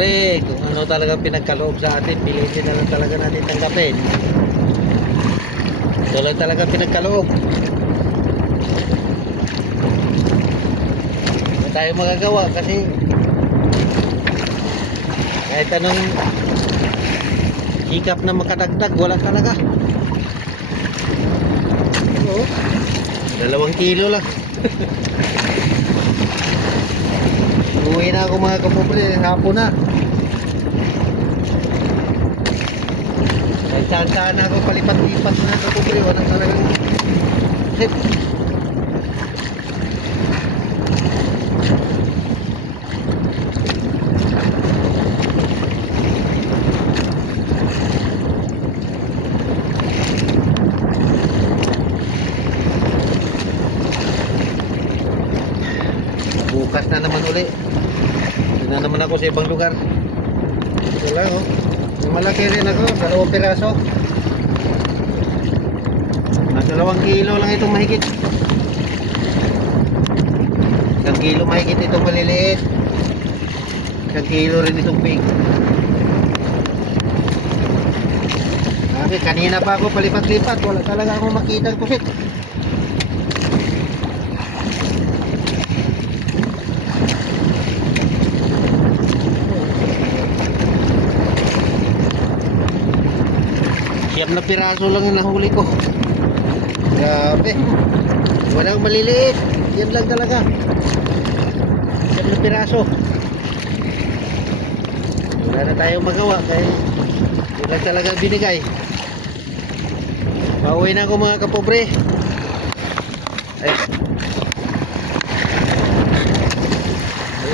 kapobre, kung ano talagang pinagkaloob sa atin, pilitin na lang talaga natin tanggapin. Ito lang talaga pinagkaloob. Hindi tayo magagawa kasi kahit anong hikap na makadagdag, wala talaga. Oo, 2 kilo lang. Uwi na ako mga kapobre, hapon na. Kahit saan na ako palipat-lipat mga kapobre, walang talagang hit. Bukas na naman uli. Na naman ako sa ibang lugar. Wala oh. Malaki rin ako, 2 piraso. Na 2 kilo lang itong mahigit. 1 kilo mahigit itong maliliit. 1 kilo rin itong big. Sabi, kanina pa ako palipat-lipat, wala talaga akong makita kusit. Siyam na piraso lang yung nahuli ko. Grabe. Walang maliliit. Yan lang talaga. Siyam na piraso. Wala na tayong magawa. Kaya wala talaga binigay. Pauwi na ako mga kapobre. Ay.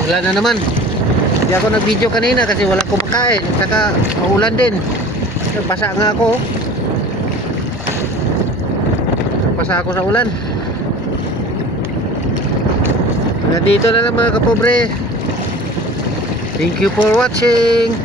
Wala na naman. Hindi ako nag-video kanina kasi wala kumakain. Saka maulan din. Basa nga ako. Basa ako sa ulan. Hanggang dito na lang mga kapobre. Thank you for watching.